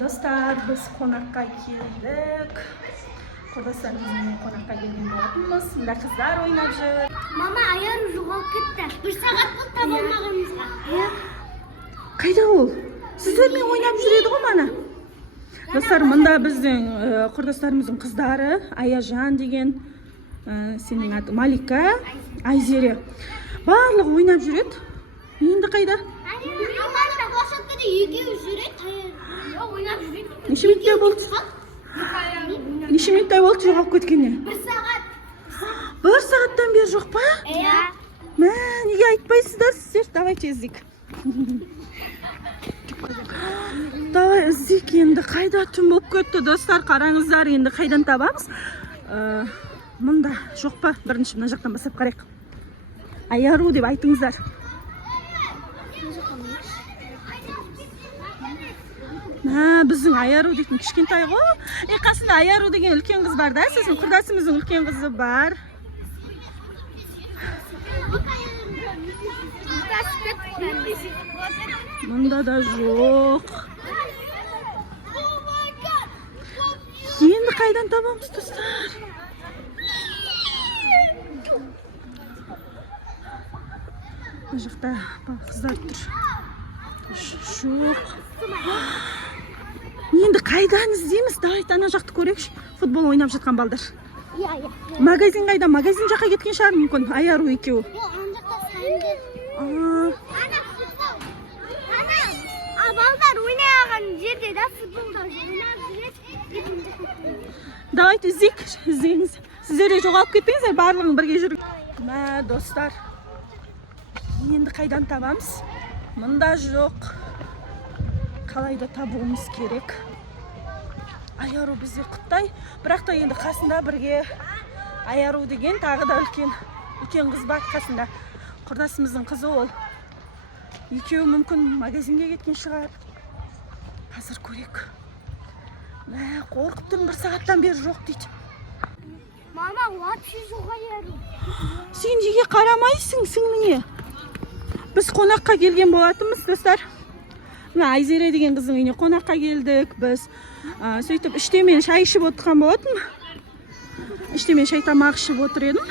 Dostlar, biz qonaqqa keldik. Qo'dasalarimizning qonaqqa kelgan bo'lyapmiz. Shunda qizlar o'ynab yurib. Mama, ayar yo'qolib ketdi. 1 soat bo'ldi topolmaganimizga. Qayda u? Sizlar men o'ynab yuradi-ku mana. Dostlar, bunda bizning qo'dasalarimizning qizlari Ayajan degan, sening ati Malika, Ayzera. Barliq o'ynab yuradi. Endi qayda? Yo'qolib boshqa ketdi, yigib yuradi. Yo'q, o'ynab yuradi. Necha minutda bo'ldi? Necha minutda bo'ldi yo'qolib ketgani? 1 soat. 1 soatdan beri yo'q-pa? Iya. Nega aytmaysizlar sizlar? Давайте izdik. Davay izdik, endi qayda tun bo'lib ketdi do'stlar, qarangizlar, endi qaydan topamiz? Bunda yo'q-pa? Birinchi mana yoqdan bosib qaraylik. Ayaru deb aytingizlar. Bizning Ayaru degan kichkintoy-ku. Qasida Ayaru degan ulkan qiz bor-da, sizning qurdasimizning ulkan qizi bor. Bunda da yo'q. Endi qaydan topamiz do'stlar? Bu yoqda qizlar tur. Yo'q. Endi qaydan izlaymiz? Davay ana yoqda ko'raylik. Futbol o'ynab yotgan balдар. Iya. Magazin qayda? Magazin yoqqa ketgan shar mumkin. Ayaru ikkovi. Yo'q, anjoqda sayndi. Ana futbol. Ana ballar o'ynagan yerda futbolda o'ynab yuradi. Davay izdik. Izlaymiz. Sizlar yo'qolib ketdingizlar, barlig'ini birga yuring. Do'stlar. Endi qaydan topamiz? Bunda yo'q. Qalayda tabuimiz kerak. Ayaru bizni qutday, biroq da endi qasında birga Ayaru degan tag'i da ulkan qiz bor qasında. Qurdasimizning qizi ol. Ikkovi mumkin magazinga ketgan shirar. Hozir ko'raylik. Qo'rqib turib 1 soatdan beri yo'q deydi. Mama, вообще yo'q Ayaru. Sen nega qaramaysan singlinga? Biz qonaqqa kelgan bo'latimiz do'stlar. Ayzera degan qizning uyine qonaqqa keldik biz. Сөйтіп іште мен шай ішіп отырған болатын. Іште мен шай тамақ ішіп отыр едім.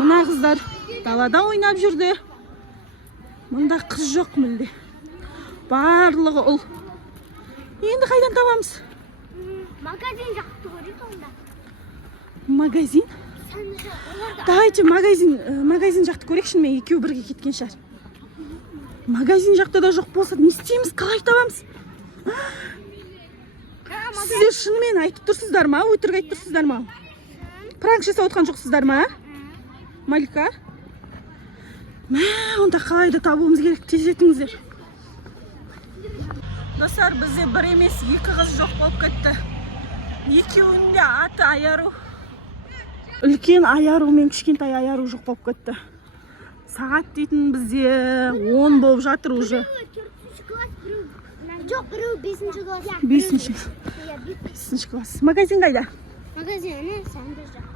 Мына қыздар далада ойнап жүрді. Мұнда қыз жоқ мүлде. Барлығы ұл. Енді қайдан табамыз? Магазин жақты көреді онда. Магазин? Давайте магазин жақты көрейікші, мен екеуі бірге кеткен шығар. Магазин жақта да жоқ болса, не істейміз? Қалай табамыз? Sizler шынымен айтып тұрсыздар ма? Өтірік айтып тұрсыздар ма? Пранк жасап отқан жоқсыздар ма? Малика? Онда қалайда табуымыз керек, тез етіңіздер. Достар, бізде бір емес 2 қыз жоқ болып кетті. Екеуінің де аты Ayaru. Үлкен Ayaru мен кішкентай Ayaru жоқ болып кетті. Сағат дейтін бізде 10 болып жатыр уже. Жоқ, біреу 5-ші класс. 5-ші класс. Магазин қайда? Магазин сәнді жақ.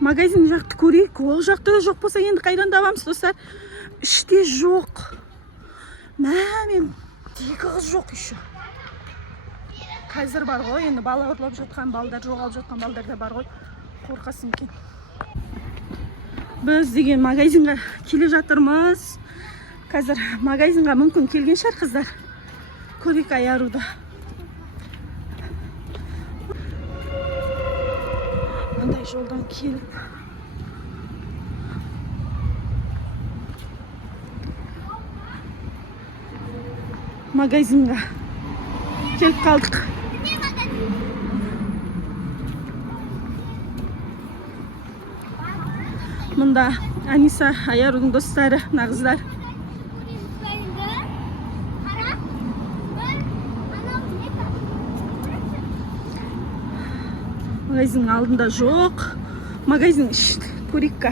Магазин жақты көрейік. Ол жақта да жоқ болса, енді қайдан табамыз достар? Іште жоқ. Мен 2 қыз жоқ еще. Қазір бар ғой, енді бала ұрлап жатқан балдар, жоғалып жатқан балдар да бар ғой. Қорқасың екен. Біз деген магазинға келе жатырмыз. Қазір магазинға мүмкін келген шығар қыздар. Көрейік Ayarуда. Мындай жолдан келіп. Магазинға келіп қалдық. Мұнда Аниса, Ayarудың достары, нағыздар. Магазин алдында жоқ. Магазин ішті. Көрейік.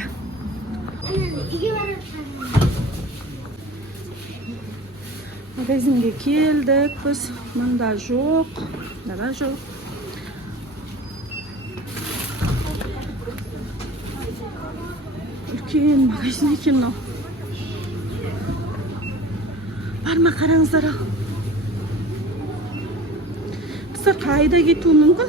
Магазинге келдік біз. Мұнда жоқ. Дара жоқ. Үлкен магазин екен мынау. Бар ма, қараңыздар. Достар, қайда кетуі мүмкін?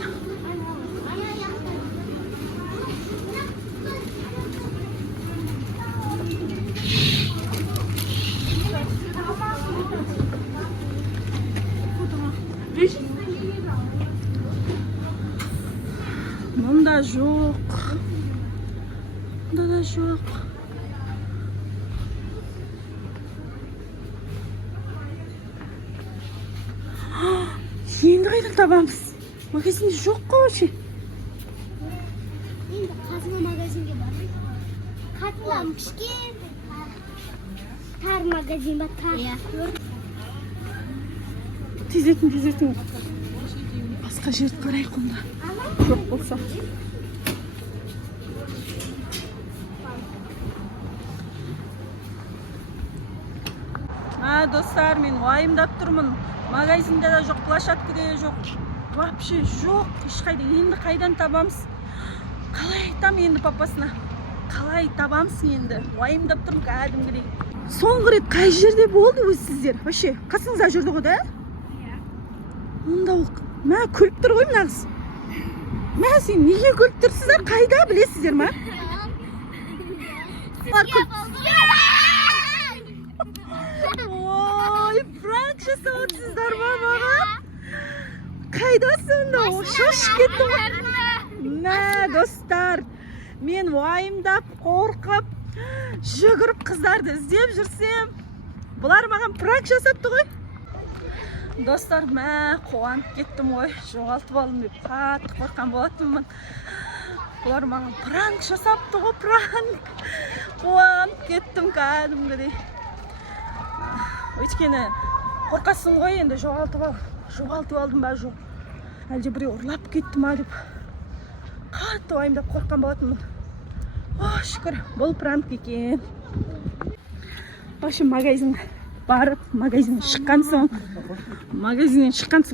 Мұнда жоқ. Мұнда да жоқ. Енді қайдан табамыз? Магазинде жоқ қой вообще. Енді қазына магазинге барып. Қатылам кішкентай. Тар магазин бар, тар. Тезетін. Басқа жерді қарайық онда. Жоқ болса. Достар, мен уайымдап тұрмын. Магазинде де жоқ, площадкада да жоқ. Вообще жоқ. Ешқайда. Енді қайдан табамыз? Қалай айтам енді папасына? Қалай табамыз енді? Уайымдап тұрмын кәдімгідей. Соңғы рет қай жерде болды өз сіздер? Вообще, қасыңызда жүрді ғой да? Онда ол мә күліп тұр ғой нағыз. Мә сен неге күліп тұрсыздар? Қайда білесіздер ма? Ой, пранк жасап ма маған? Қайдасың да? Шошып кеттім. Мә достар, мен уайымдап, қорқып, жүгіріп қыздарды іздеп жүрсем, бұлар маған пранк жасапты ғой. Достар, мә қуанып кеттім ғой, жоғалтып алдым деп қатты қорққан болатынмын. Бұлар маған пранк жасапты ғой, пранк. Қуанып кеттім кәдімгідей. Өйткені қорқасың ғой, енді жоғалтып алдым ба жоқ. Әлде біреу ұрлап кетті ма деп қатты уайымдап қорққан болатынмын. О, шүкір, бұл пранк екен. Вообще магазин барып, магазиннен шыққан соң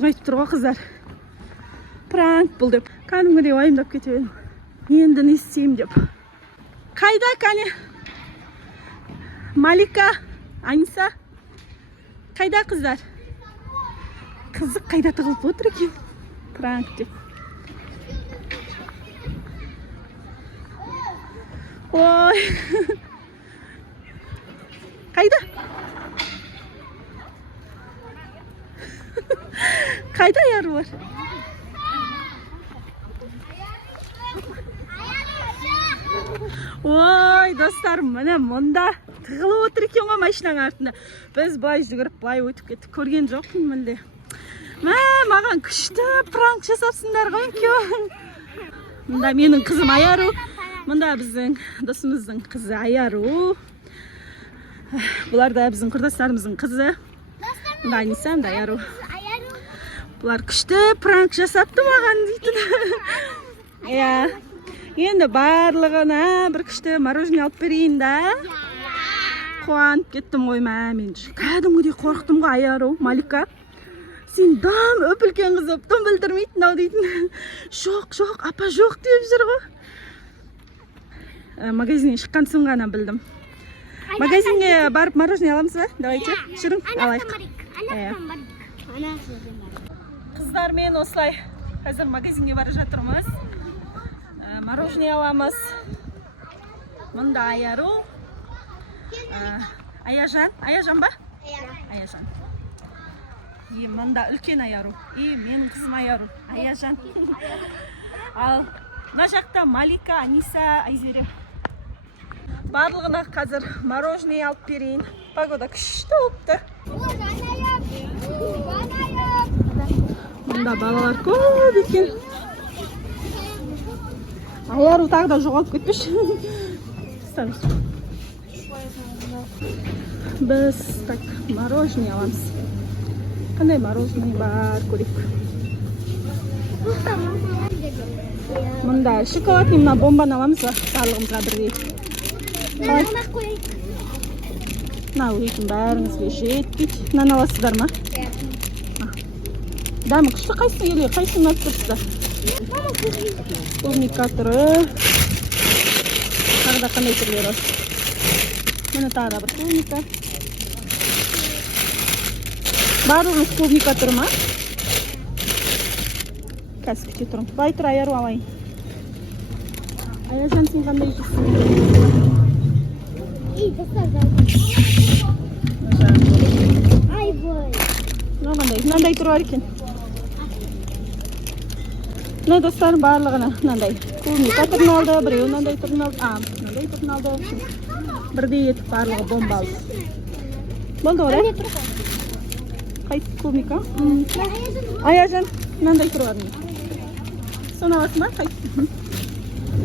айтып тұр ғой қыздар. Пранк бұл деп. Кәдімгідей уайымдап кетіп едім. Енді не істеймін деп. Қайда кәне? Малика, Аниса? Қайда қыздар? Қызық қайда тығылып отыр екен? Пранк деп. Ой. Қайда? Қайда аяру бар? Ой, достар, міне мұнда тығылып отыр екен ғой машинаның артында. Біз былай жүгіріп, былай өтіп кеттік. Көрген жоқпын мүлде. Маған күшті пранк жасапсыңдар ғой екеуің. Мұнда менің қызым Аяру. Мұнда біздің досымыздың қызы Аяру. Бұлар да біздің құрдастарымыздың қызы. Мұнда Аниса, мұнда Аяру. Бұлар күшті пранк жасапты маған дейтін. Енді барлығына бір күшті мороженое алып берейін да. Қуанып кеттім ғой мен. Кәдімгідей қорықтым ғой Аяру, Малика. Сен дам өпілкен қыз өптім білдірмейтін ау дейтін. Жоқ, апа жоқ деп жүр ғой. Магазиннен шыққан соң ғана білдім. Магазинге барып мороженое аламыз ба? Давайте, жүрің, алайық. Қыздар, мен осылай қазір магазинге бара жатырмыз. Мороженое аламыз. Мұнда Аяру. Аяжан ба? Аяжан. Мұнда үлкен Аяру. Менің қызым Аяру. Аяжан. Ал мына жақта Малика, Аниса, Айзере. Барлығына қазір мороженое алып берейін. Погода күшті болыпты. Мұнда балалар көп екен. Аяру тағы да жоғалып кетпеші. Біз так мороженое аламыз. Қандай мороженое бар көрейік. Мұнда шоколадный мына бомбаны аламыз ба? Барлығымызға бірдей. Мына өйтін бәріңізге жетпейді. Мынаны аласыздар ма? Дәмі күшті қайсың еле? Қайсың ұнап тұрсыздар? Клубника түрі. Тағы да қандай түрлері? Міне тағы да бір клубника. Барлығыңыз клубника түрі ма? қазір күте тұрмын. Бай тұр, аяру алайын. Аяжан, сен қандай жүрсің? İyi dostlar. Ay boy. Мынандай тұру бар екен. Мына достардың барлығына мынандай. Клубника түрін алды, біреу мынандай түрін алды. Мынандай түрін алды. Бірдей етіп барлығы бомбалы. Болды ғой, қайсы клубника? Аяжан, мынандай тұру бар міне. Соны аласың ба? Қайсы?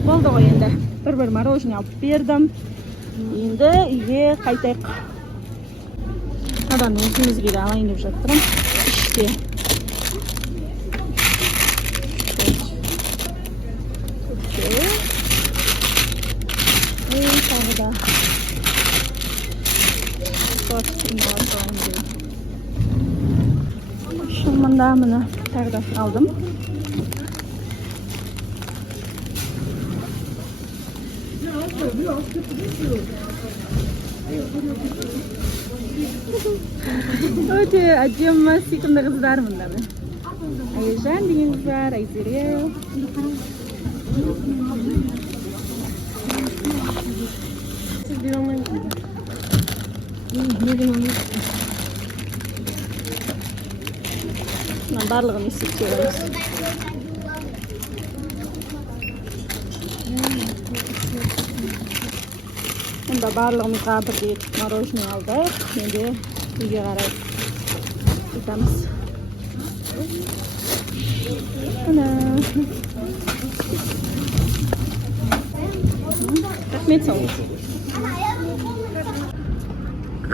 Болды ғой енді. Бір мороженое алып бердім. Енді үйге қайтайық. Адан өзімізге де алайын деп жатырмын. İşte. Tane daha. Şundan da bunu tekrar aldım. Öte acıma sikimde kızlar bunlar mı? Ayşen деген kızlar, Ayzere. Siz bir olmayı mı? Ben barlığını istiyoruz. Bunda barlığımızға бірдей мороженое алдық. Енді үйге қарай кетеміз. Ana. Рахмет сау.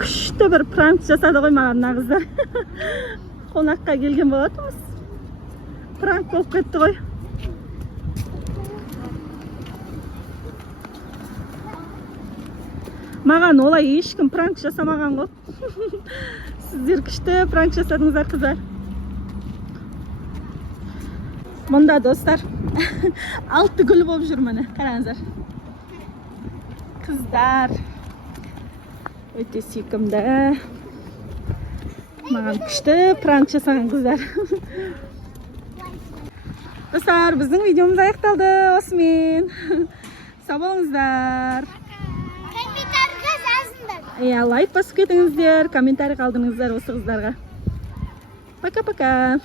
Күшті бір пранк жасады ғой маған мына қыздар. Қонаққа келген болатынбыз. Пранк болып кетті ғой. Маған олай ешкім пранк жасамаған ғой. Сіздер күшті пранк жасадыңыздар қыздар. Мұнда достар 6 гүл болып жүр міне, қараңыздар. Қыздар өте сүйкімді. Маған күшті пранк жасаған қыздар. Достар, біздің видеомыз аяқталды осымен. Сау болыңыздар. Лайк басып кетіңіздер, комментарий қалдырыңыздар осы қыздарға. Пока-пока.